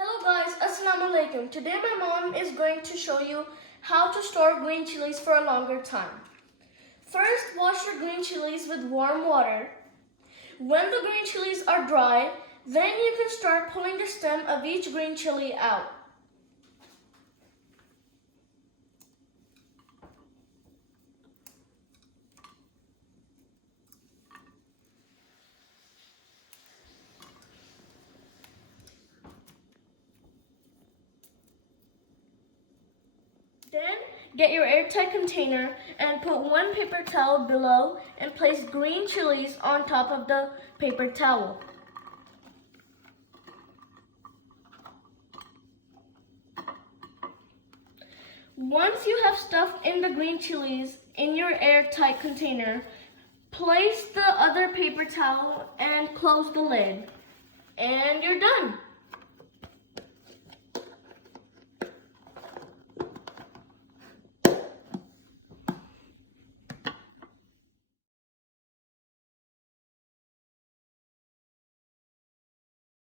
Hello guys, Assalamu alaikum. Today my mom is going to show you how to store green chilies for a longer time. First, wash your green chilies with warm water. When the green chilies are dry, then you can start pulling the stem of each green chili out. Then, get your airtight container and put one paper towel below and place green chilies on top of the paper towel. Once you have stuffed in the green chilies in your airtight container, place the other paper towel and close the lid. And you're done.